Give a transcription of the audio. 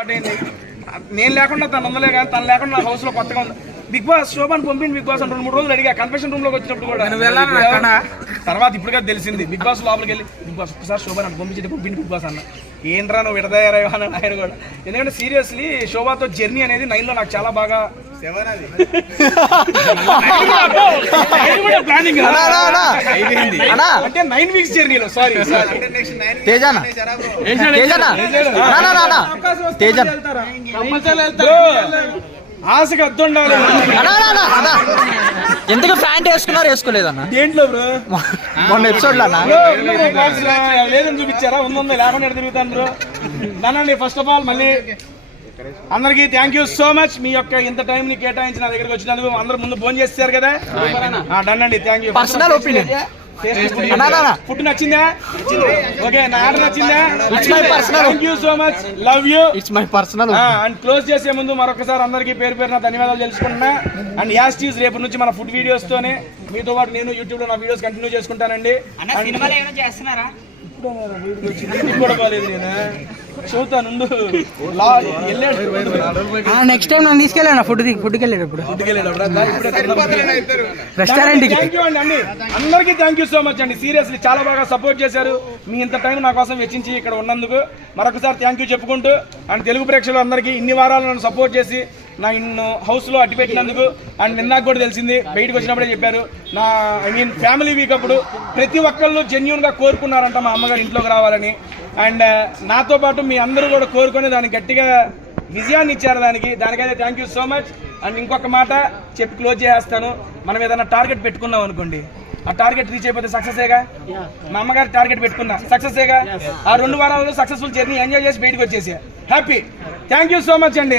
Start అయింది. నేను లేకుండా తను ఉందలే కానీ తను లేకుండా నా హౌస్ లో కొత్తగా ఉంది. బిగ్ బాస్ శోభాన్ పంపింది. బిగ్ బాస్ 2-3 రోజులు అడిగా కన్ఫెషన్ రూమ్ లోకి వచ్చినప్పుడు కూడా తర్వాత ఇప్పుడుగా తెలిసింది. బిగ్ బాస్ లోపలికి వెళ్ళి బిగ్ బాస్ ఒకసారి శోభాన్ అంటే పంపింది బిగ్ బాస్ అన్న ఏంట్రా నువ్వు విడదయ్యారా అని ఆయన కూడా. ఎందుకంటే సీరియస్లీ శోభాతో జర్నీ అనేది 9 లో నాకు చాలా బాగా ప్లానింగ్ అంటే 9 వీక్స్ జర్నీలో సారీ ఆశకు అర్థం ఉండాలి. ఎందుకు ప్యాంట్ వేసుకోలేదన్న దేంట్లో బ్రో మొన్న ఎపిసోడ్ లో లేదని చూపించారా? ఉందా లేకుండా తిరుగుతాను బ్రో. దానండి ఫస్ట్ ఆఫ్ ఆల్ మళ్ళీ అందరికి థ్యాంక్ యూ సో మచ్. మీ యొక్క ఇంత టైం ని కేటాయించి నా దగ్గరికి వచ్చినందుకు. అందరూ ముందు ఫోన్ చేస్తారు కదా, డన్ అండి. Thank you. Personal opinion food నచ్చిందా? ఓకే, నా ఆర్డర్ నచ్చిందా? Thank you so much, love you. It's my personal. And close చేసే ముందు మరొకసారి అందరికీ పేరు పేరున ధన్యవాదాలు తెలుసుకుంటున్నా. అండ్ యాస్టీస్ రేపు నుంచి మన ఫుడ్ వీడియోస్ తోనే మీతో పాటు నేను యూట్యూబ్ లో నా వీడియోస్ కంటిన్యూ చేసుకుంటానండి. చూస్తాను నెక్స్ట్ టైం నన్ను తీసుకెళ్ళాను ఫుడ్కి వెళ్ళేటప్పుడు రెస్టారెంట్. అందరికీ థ్యాంక్ యూ సో మచ్ అండి. సీరియస్లీ చాలా బాగా సపోర్ట్ చేశారు. మీ ఇంత టైం నా కోసం వెచ్చించి ఇక్కడ ఉన్నందుకు మరొకసారి థ్యాంక్ యూ చెప్పుకుంటూ, అండ్ తెలుగు ప్రేక్షకులు అందరికీ ఇన్ని వారాలు నన్ను సపోర్ట్ చేసి నా ఇన్ను హౌస్లో అట్టి పెట్టినందుకు. అండ్ నిన్నాకు కూడా తెలిసింది, బయటకు వచ్చినప్పుడే చెప్పారు, నా ఫ్యామిలీ వీక్ అప్పుడు ప్రతి ఒక్కళ్ళు జెన్యూన్గా కోరుకున్నారంట మా అమ్మగారు ఇంట్లోకి రావాలని. అండ్ నాతో పాటు మీ అందరూ కూడా కోరుకొని దానికి గట్టిగా విజయాన్ని ఇచ్చారు. దానికైతే thank you so much. And ఇంకొక మాట చెప్పి క్లోజ్ చేసేస్తాను. మనం ఏదైనా టార్గెట్ పెట్టుకున్నాం అనుకోండి, ఆ టార్గెట్ రీచ్ అయిపోతే సక్సెసేగా. మా అమ్మగారు టార్గెట్ పెట్టుకున్నా సక్సెసేగా. ఆ 2 వారాల్లో సక్సెస్ఫుల్ జర్నీ ఎంజాయ్ చేసి బయటకు వచ్చేసి happy. Thank you so much అండి.